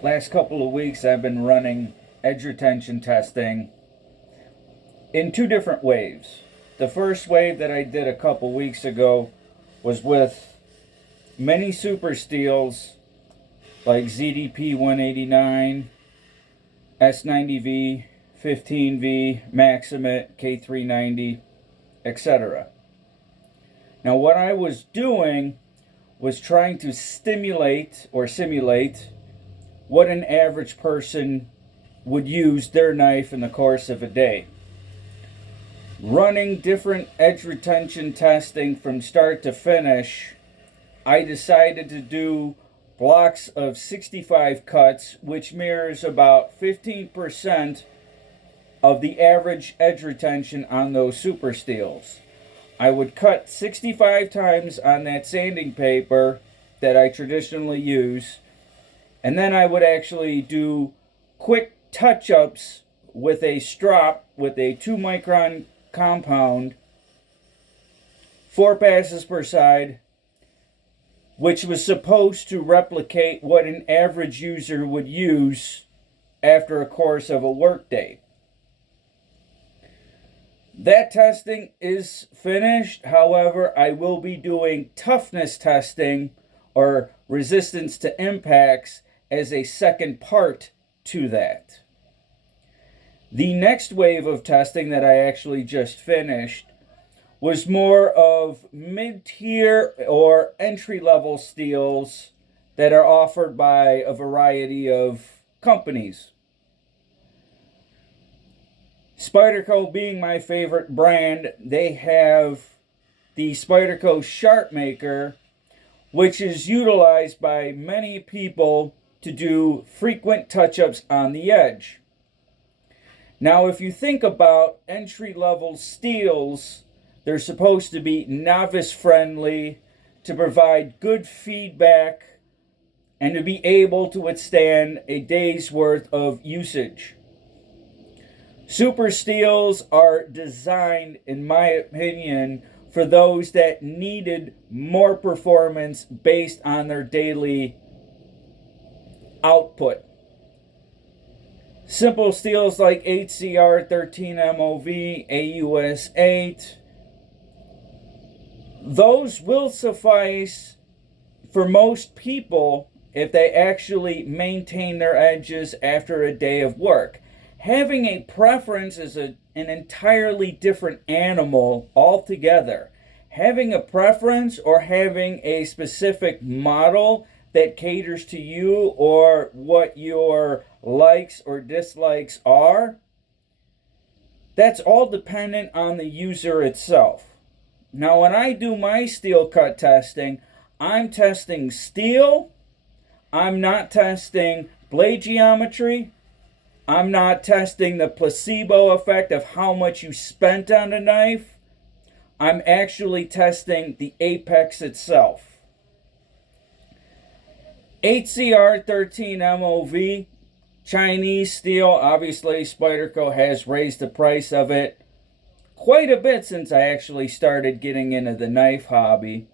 last couple of weeks I've been running edge retention testing in two different waves. The first wave that I did a couple weeks ago was with many super steels like ZDP 189, S90V, 15V, Maximit, K390, etc. Now, what I was doing was trying to simulate what an average person would use their knife in the course of a day. Running different edge retention testing from start to finish, I decided to do blocks of 65 cuts, which mirrors about 15% of the average edge retention on those super steels. I would cut 65 times on that sanding paper that I traditionally use, and then I would actually do quick touch-ups with a strop with a 2-micron compound, 4 passes per side, which was supposed to replicate what an average user would use after a course of a workday. That testing is finished. However, I will be doing toughness testing or resistance to impacts as a second part to that. The next wave of testing that I actually just finished was more of mid-tier or entry-level steels that are offered by a variety of companies. Spyderco being my favorite brand, they have the Spyderco Sharp Maker, which is utilized by many people to do frequent touch-ups on the edge. Now, if you think about entry-level steels, they're supposed to be novice-friendly, to provide good feedback, and to be able to withstand a day's worth of usage. Super steels are designed, in my opinion, for those that needed more performance based on their daily output. Simple steels like HCR 13 MOV, AUS 8, those will suffice for most people if they actually maintain their edges after a day of work. Having a preference is an entirely different animal altogether. Having a preference or having a specific model that caters to you or what your likes or dislikes are, that's all dependent on the user itself. Now, when I do my steel cut testing, I'm testing steel. I'm not testing blade geometry. I'm not testing the placebo effect of how much you spent on a knife. I'm actually testing the apex itself. HCR 13 MOV, Chinese steel. Obviously, Spyderco has raised the price of it quite a bit since I actually started getting into the knife hobby.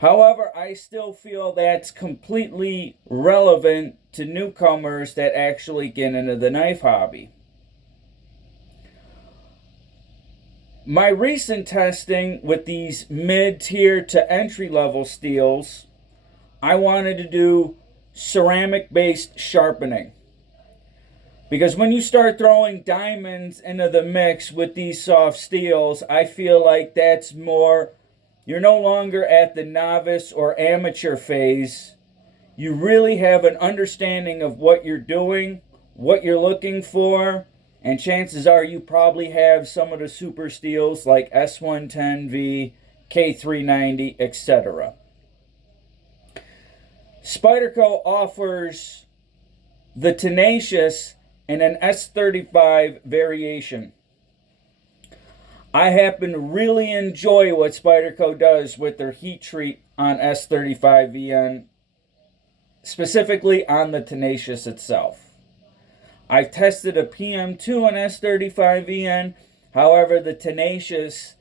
However, I still feel that's completely relevant to newcomers that actually get into the knife hobby. My recent testing with these mid-tier to entry-level steels, I wanted to do ceramic-based sharpening. Because when you start throwing diamonds into the mix with these soft steels, I feel like that's more, you're no longer at the novice or amateur phase. You really have an understanding of what you're doing, what you're looking for, and chances are you probably have some of the super steels like S110V, K390, etc. Spyderco offers the Tenacious and an S35 variation. I happen to really enjoy what Spyderco does with their heat treat on S35VN, specifically on the Tenacious itself. I've tested a PM2 on S35VN, however, the Tenacious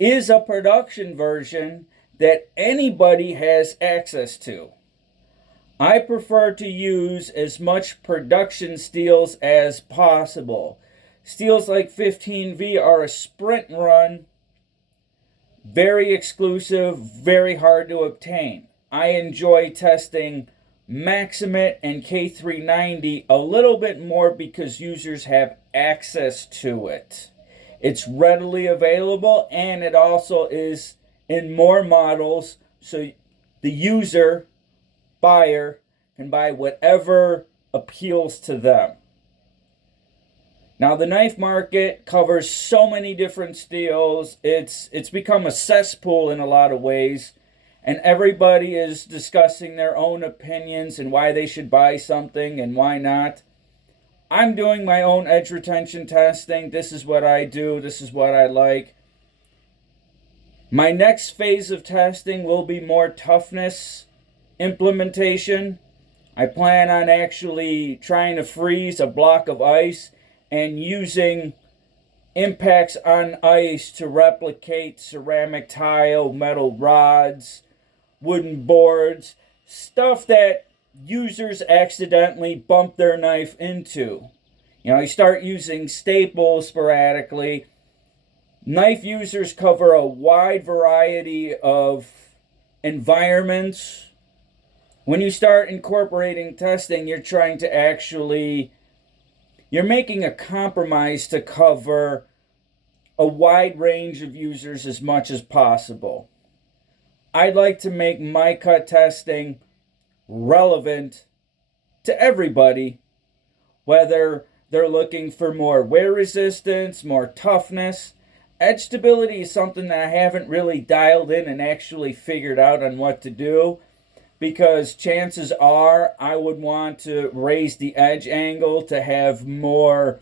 is a production version that anybody has access to. I prefer to use as much production steels as possible. Steels like 15V are a sprint run, very exclusive, very hard to obtain. I enjoy testing Maximit and K390 a little bit more because users have access to it. It's readily available, and it also is in more models, so the user, buyer, can buy whatever appeals to them. Now, the knife market covers so many different steels. It's become a cesspool in a lot of ways, and everybody is discussing their own opinions and why they should buy something and why not. I'm doing my own edge retention testing. This is what I do. This is what I like. My next phase of testing will be more toughness implementation. I plan on actually trying to freeze a block of ice and using impacts on ice to replicate ceramic tile, metal rods, wooden boards, stuff that users accidentally bump their knife into. You start using staples sporadically. Knife users cover a wide variety of environments. When you start incorporating testing, you're making a compromise to cover a wide range of users as much as possible. I'd like to make my cut testing relevant to everybody, whether they're looking for more wear resistance, more toughness. Edge stability is something that I haven't really dialed in and actually figured out on what to do, because chances are I would want to raise the edge angle to have more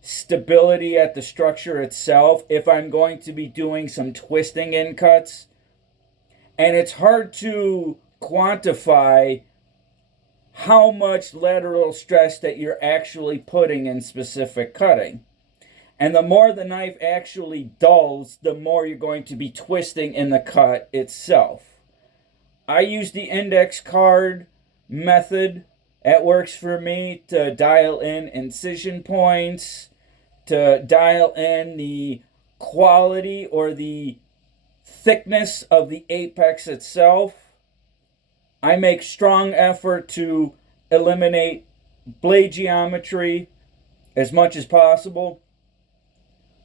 stability at the structure itself if I'm going to be doing some twisting in cuts. And it's hard to quantify how much lateral stress that you're actually putting in specific cutting. And the more the knife actually dulls, the more you're going to be twisting in the cut itself. I use the index card method. It works for me to dial in incision points, to dial in the quality or the thickness of the apex itself. I make strong effort to eliminate blade geometry as much as possible.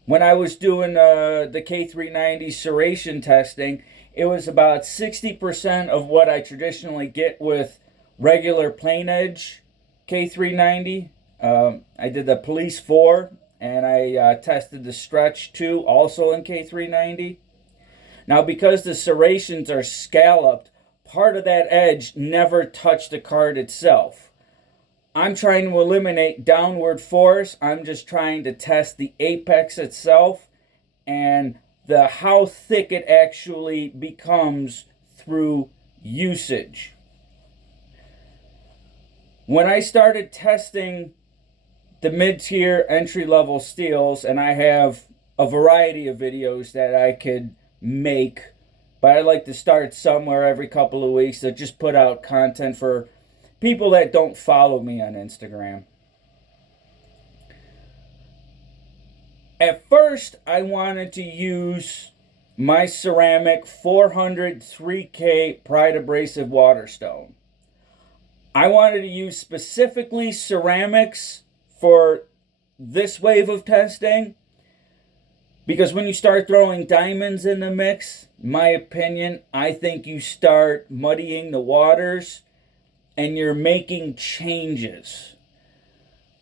When I was doing the K390 serration testing, it was about 60% of what I traditionally get with regular plain edge K390. I did the Police 4, and I tested the Stretch 2 also in K390. Now, because the serrations are scalloped, part of that edge never touched the card itself. I'm trying to eliminate downward force. I'm just trying to test the apex itself and how thick it actually becomes through usage. When I started testing the mid-tier entry-level steels, and I have a variety of videos that I could make, but I like to start somewhere every couple of weeks to just put out content for people that don't follow me on Instagram. At first, I wanted to use my ceramic 400 3K Pride Abrasive Waterstone. I wanted to use specifically ceramics for this wave of testing, because when you start throwing diamonds in the mix, my opinion, I think you start muddying the waters and you're making changes.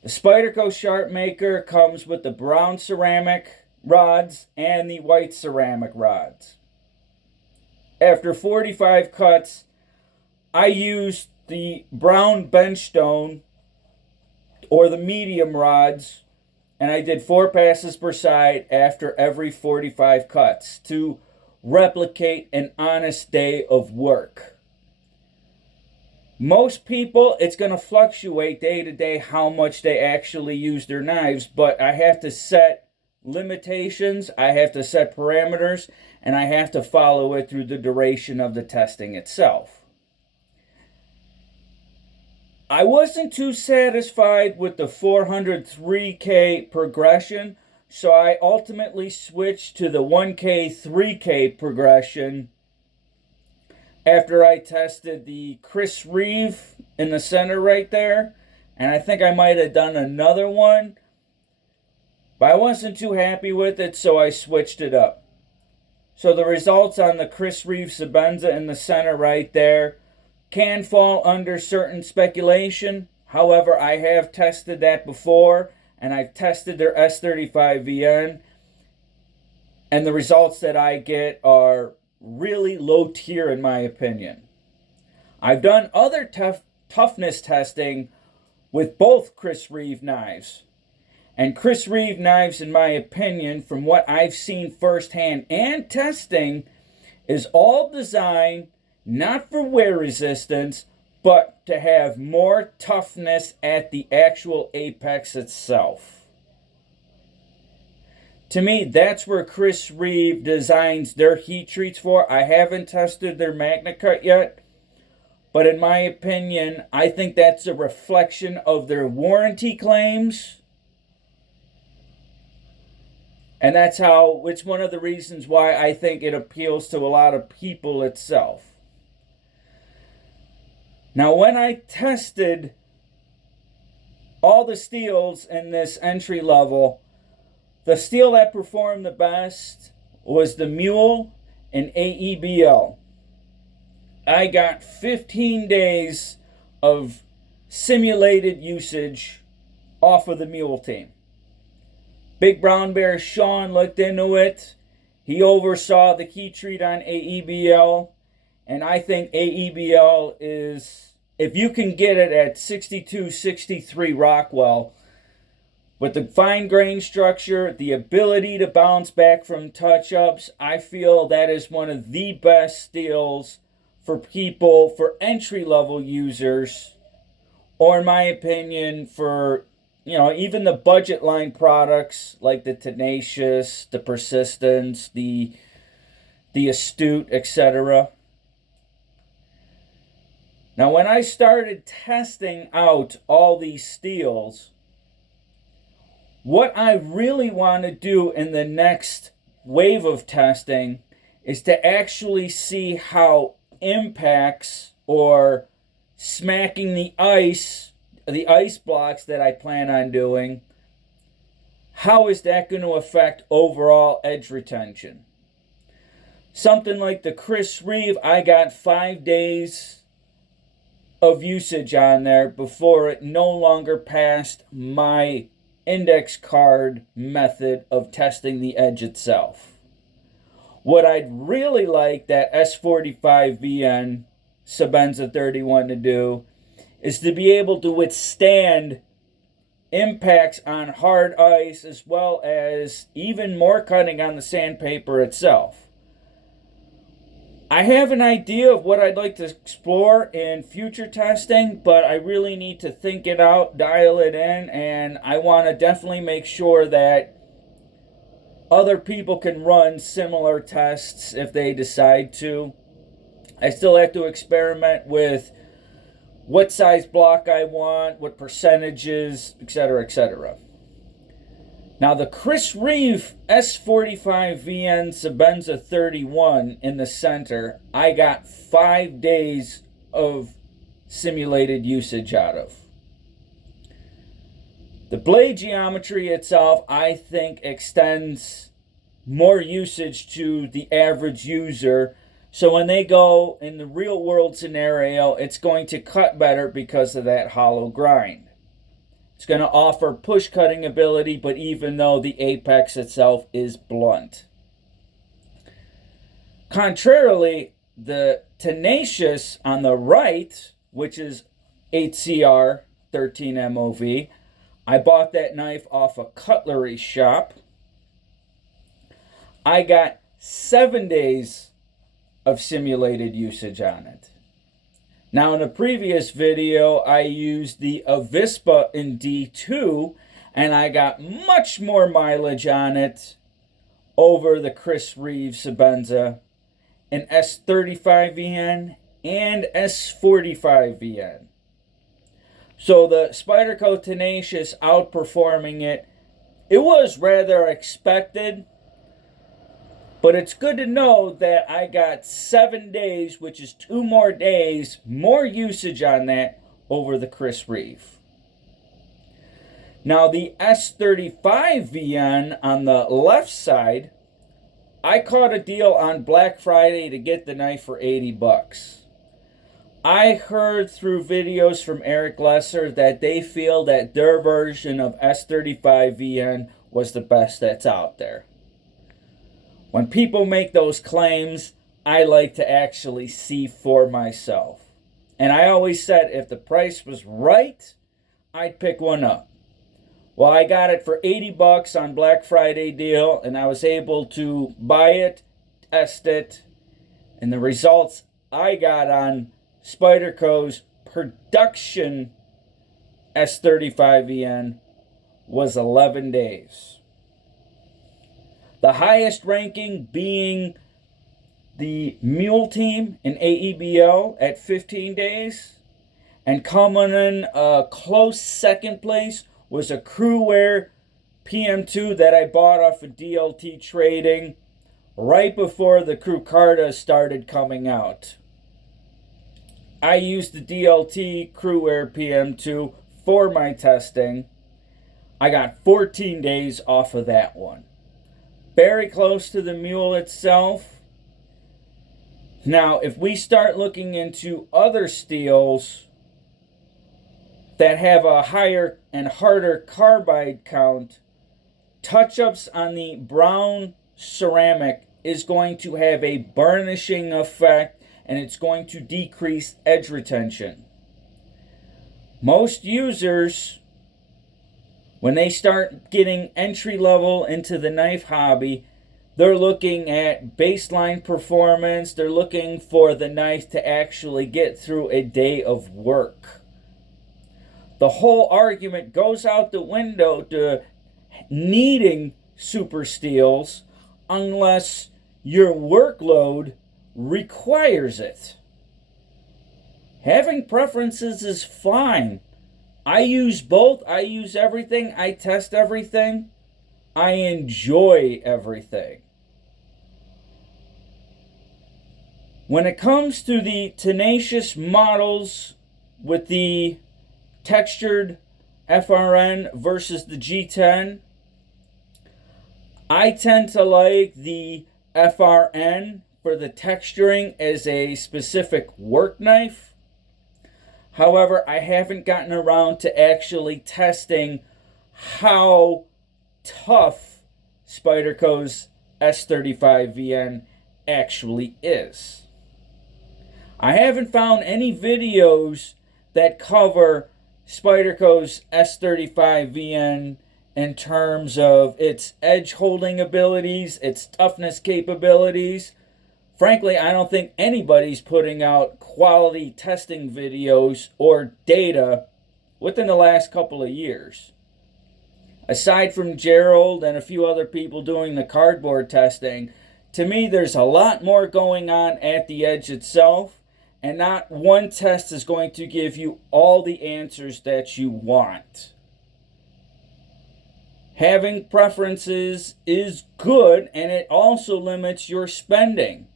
The Spyderco SharpMaker comes with the brown ceramic rods and the white ceramic rods. After 45 cuts, I used the brown benchstone or the medium rods, and I did 4 passes per side after every 45 cuts to replicate an honest day of work. Most people, it's going to fluctuate day to day how much they actually use their knives, but I have to set limitations, I have to set parameters, and I have to follow it through the duration of the testing itself. I wasn't too satisfied with the 403K progression, so I ultimately switched to the 1K, 3K progression after I tested the Chris Reeve in the center right there. And I think I might have done another one, but I wasn't too happy with it, so I switched it up. So the results on the Chris Reeve Sebenza in the center right there can fall under certain speculation. However, I have tested that before, and I've tested their S35VN, and the results that I get are really low tier in my opinion. I've done other toughness testing with both Chris Reeve knives. And Chris Reeve knives, in my opinion, from what I've seen firsthand and testing, is all designed not for wear resistance, but to have more toughness at the actual apex itself. To me, that's where Chris Reeve designs their heat treats for. I haven't tested their MagnaCut yet, but in my opinion, I think that's a reflection of their warranty claims. And it's one of the reasons why I think it appeals to a lot of people itself. Now, when I tested all the steels in this entry level, the steel that performed the best was the Mule and AEBL. I got 15 days of simulated usage off of the Mule team. Big Brown Bear Sean looked into it. He oversaw the heat treat on AEBL. And I think AEBL is, if you can get it at 62, 63 Rockwell, with the fine grain structure, the ability to bounce back from touch-ups, I feel that is one of the best steels for people, for entry-level users, or in my opinion, for even the budget line products like the Tenacious, the Persistence, the Astute, etc. Now, when I started testing out all these steels, what I really want to do in the next wave of testing is to actually see how impacts or smacking the ice blocks that I plan on doing, how is that going to affect overall edge retention? Something like the Chris Reeve, I got 5 days of usage on there before it no longer passed my index card method of testing the edge itself. What I'd really like that S45VN Sebenza 31 to do is to be able to withstand impacts on hard ice as well as even more cutting on the sandpaper itself. I have an idea of what I'd like to explore in future testing, but I really need to think it out, dial it in, and I want to definitely make sure that other people can run similar tests if they decide to. I still have to experiment with what size block I want, what percentages, etc., etc. Now, the Chris Reeve S45VN Sebenza 31 in the center, I got 5 days of simulated usage out of. The blade geometry itself, I think, extends more usage to the average user. So when they go in the real world scenario, it's going to cut better because of that hollow grind. It's going to offer push cutting ability, but even though the apex itself is blunt. Contrarily, the Tenacious on the right, which is 8CR 13 MOV, I bought that knife off a cutlery shop. I got 7 days of simulated usage on it. Now, in a previous video, I used the Avispa in D2, and I got much more mileage on it over the Chris Reeve Sebenza in S35VN and S45VN. So the Spyderco Tenacious outperforming it, it was rather expected, but it's good to know that I got 7 days, which is 2 more days, more usage on that over the Chris Reeve. Now the S35VN on the left side, I caught a deal on Black Friday to get the knife for $80. I heard through videos from Eric Lesser that they feel that their version of S35VN was the best that's out there. When people make those claims, I like to actually see for myself. And I always said if the price was right, I'd pick one up. Well, I got it for $80 on Black Friday deal, and I was able to buy it, test it, and the results I got on Spyderco's production S35VN was 11 days. The highest ranking being the Mule Team in AEBL at 15 days. And coming in a close second place was a Crewwear PM2 that I bought off of DLT Trading right before the Crewcarta started coming out. I used the DLT Crewwear PM2 for my testing. I got 14 days off of that one. Very close to the Mule itself. Now, if we start looking into other steels that have a higher and harder carbide count, touch-ups on the brown ceramic is going to have a burnishing effect, and it's going to decrease edge retention. Most users, when they start getting entry level into the knife hobby, they're looking at baseline performance. They're looking for the knife to actually get through a day of work. The whole argument goes out the window to needing super steels unless your workload requires it. Having preferences is fine. I use both. I use everything. I test everything. I enjoy everything. When it comes to the Tenacious models with the textured FRN versus the G10, I tend to like the FRN for the texturing as a specific work knife. However, I haven't gotten around to actually testing how tough Spyderco's S35VN actually is. I haven't found any videos that cover Spyderco's S35VN in terms of its edge holding abilities, its toughness capabilities. Frankly, I don't think anybody's putting out quality testing videos or data within the last couple of years. Aside from Gerald and a few other people doing the cardboard testing, to me there's a lot more going on at the edge itself, and not one test is going to give you all the answers that you want. Having preferences is good, and it also limits your spending.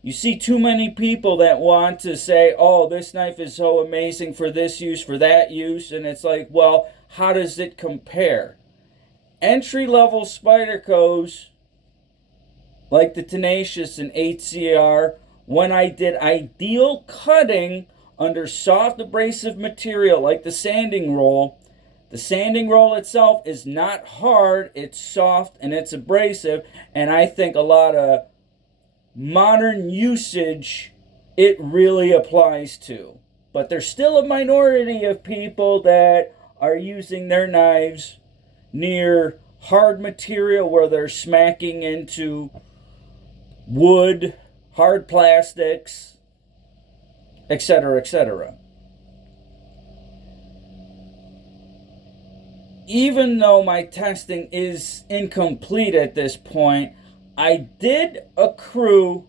You see too many people that want to say, oh, this knife is so amazing for this use, for that use, and it's like, well, how does it compare? Entry-level Spydercos, like the Tenacious and 8CR, when I did ideal cutting under soft abrasive material like the sanding roll itself is not hard, it's soft and it's abrasive, and I think a lot of modern usage it really applies to. But there's still a minority of people that are using their knives near hard material where they're smacking into wood, hard plastics, etc., etc. Even though my testing is incomplete at this point, I did accrue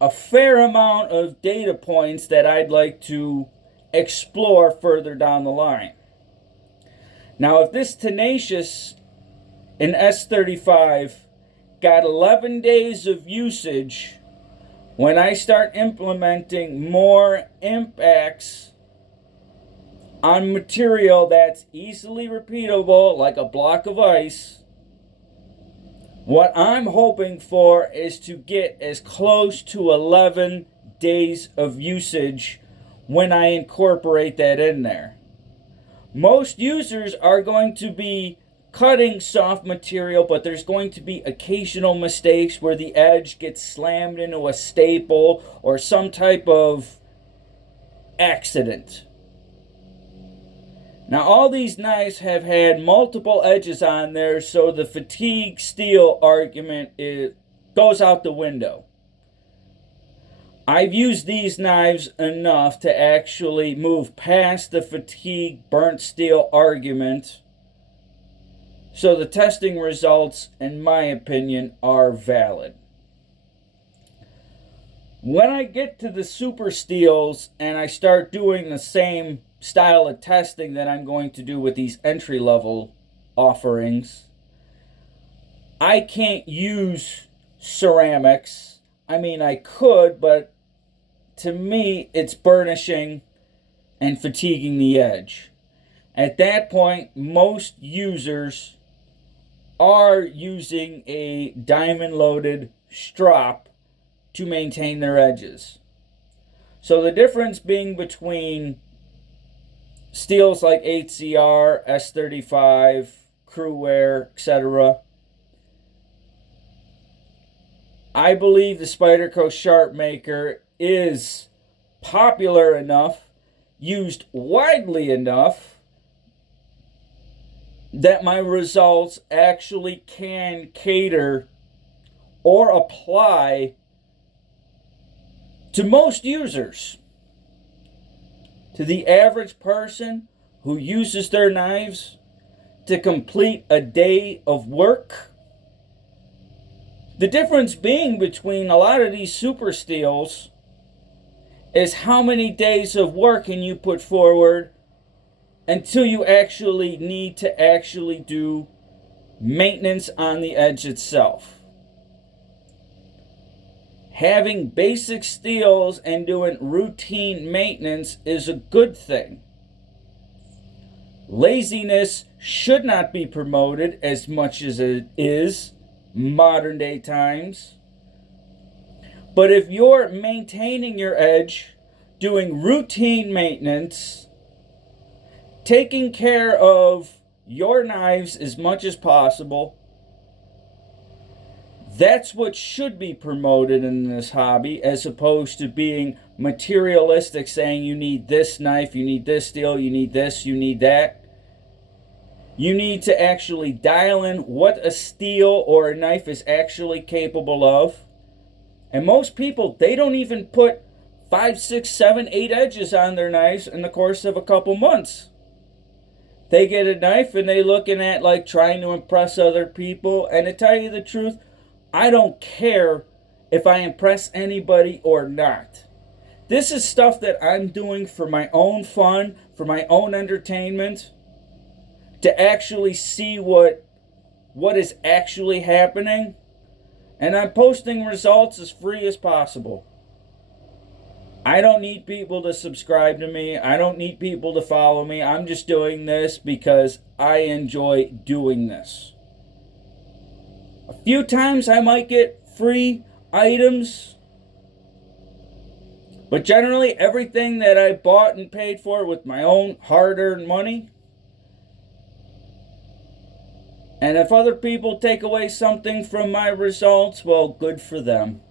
a fair amount of data points that I'd like to explore further down the line. Now, if this Tenacious in S35 got 11 days of usage, when I start implementing more impacts on material that's easily repeatable, like a block of ice, what I'm hoping for is to get as close to 11 days of usage when I incorporate that in there. Most users are going to be cutting soft material, but there's going to be occasional mistakes where the edge gets slammed into a staple or some type of accident. Now, all these knives have had multiple edges on there, so the fatigue steel argument goes out the window. I've used these knives enough to actually move past the fatigue burnt steel argument, so the testing results, in my opinion, are valid. When I get to the super steels and I start doing the same style of testing that I'm going to do with these entry-level offerings, I can't use ceramics. I mean, I could, but to me, it's burnishing and fatiguing the edge. At that point, most users are using a diamond-loaded strop to maintain their edges. So the difference being between steels like HCR, S35, Cruwear, etc., I believe the Spyderco SharpMaker is popular enough, used widely enough, that my results actually can cater or apply to most users. To the average person who uses their knives to complete a day of work. The difference being between a lot of these super steels is how many days of work can you put forward until you actually need to actually do maintenance on the edge itself. Having basic steels and doing routine maintenance is a good thing. Laziness should not be promoted as much as it is modern day times. But if you're maintaining your edge, doing routine maintenance, taking care of your knives as much as possible, that's what should be promoted in this hobby, as opposed to being materialistic, saying you need this knife, you need this steel, you need this, you need that. You need to actually dial in what a steel or a knife is actually capable of. And most people, they don't even put 5, 6, 7, 8 edges on their knives in the course of a couple months. They get a knife and they looking at like trying to impress other people. And to tell you the truth, I don't care if I impress anybody or not. This is stuff that I'm doing for my own fun, for my own entertainment, to actually see what is actually happening. And I'm posting results as free as possible. I don't need people to subscribe to me. I don't need people to follow me. I'm just doing this because I enjoy doing this. A few times I might get free items, but generally everything that I bought and paid for with my own hard-earned money. And if other people take away something from my results, well, good for them.